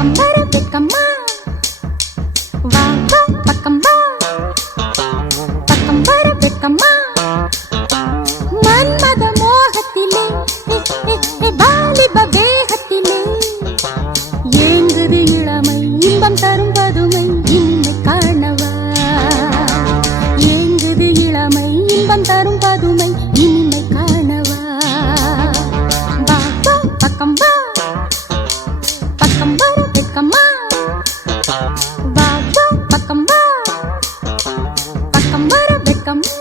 பக்கம் வர வெக்கம்மா வா வா பக்கம் வா பக்கம் வர வெக்கம்மா மன்மத மோகத்திலே வாலிப வேகத்திலே ஏங்குது இளமை இன்பம் தரும் பதுமை இனிமை காணவா ஏங்குது இளமை இன்பம் தரும் பதுமை இனிமை காணவா வா வா பக்கம் வா பக்கம் வர வெக்கம்மா வா வா பக்கம் வா பக்கம் வர வெக்கம்மா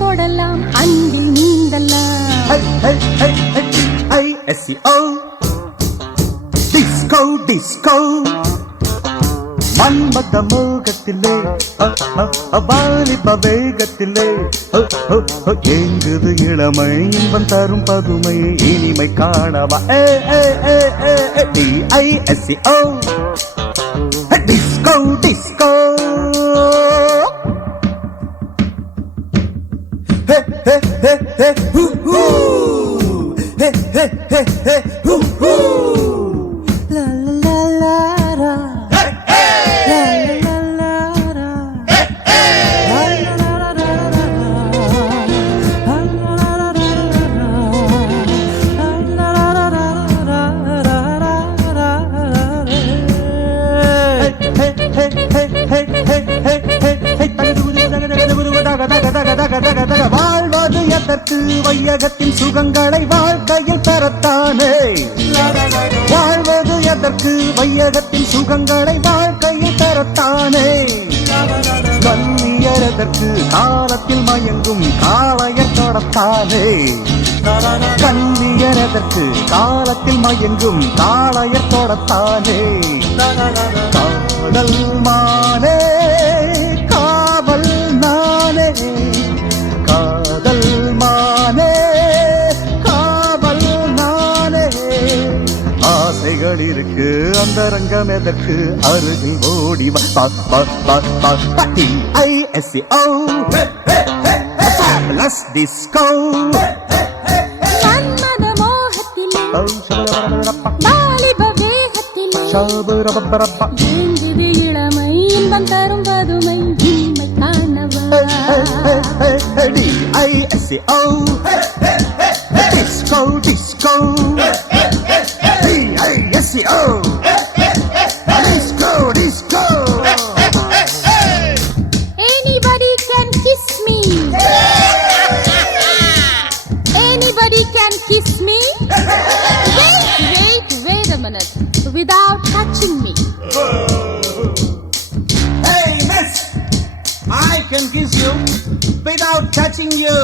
போடலாம் அன்பில் நீந்தலாம் I-S-C-O Disco Disco மன்மத மோகத்திலே வாலிப வேகத்திலே ஏங்குது இளமை இன்பம் தரும் பதுமை இனிமை காணவா D-I-S-C-O Disco Disco Hey, hey, hey, hey, hoo, hoo. Hey, hey, hey, hey, hoo, hoo. La, la, la, la, la. Hey, hey. La, la, la, la. Hey, hey. La, la, la, la, la. La, la, la, la, la. La, la, la, la, la. Hey, hey, hey, hey, hey, hey, hey, hey, hey. வாழ்வது எதற்கு வையகத்தின் சுகங்களை வாழ்க்கையில் பெறத்தானே வாழ்வது எதற்கு வையகத்தின் சுகங்களை வாழ்க்கையில் பெறத்தானே கல்வியர் எதற்கு காலத்தில் மயங்கும் காளையர் தொடத்தானே கல்வியர் எதற்கு காலத்தில் மயங்கும் காளையர் தொடத்தானே காதல் மானே காவல் நானே காதல் மானே காவல் நானே ஆசைகள் இருக்கு அந்த ரங்கம் எதற்கு அருகில் ஓடி I-S-C-O Fabulous Disco மன்மத மோகத்திலே வாலிப வேகத்திலே ஏங்குது இளமை இன்பம் தரும் பதுமை இனிமை காணவா D-I-S-C-O Disco Disco D-I-S-C-O Disco Disco Anybody can kiss me Anybody can kiss me Wait a minute without touching me Hey miss I can kiss you without touching you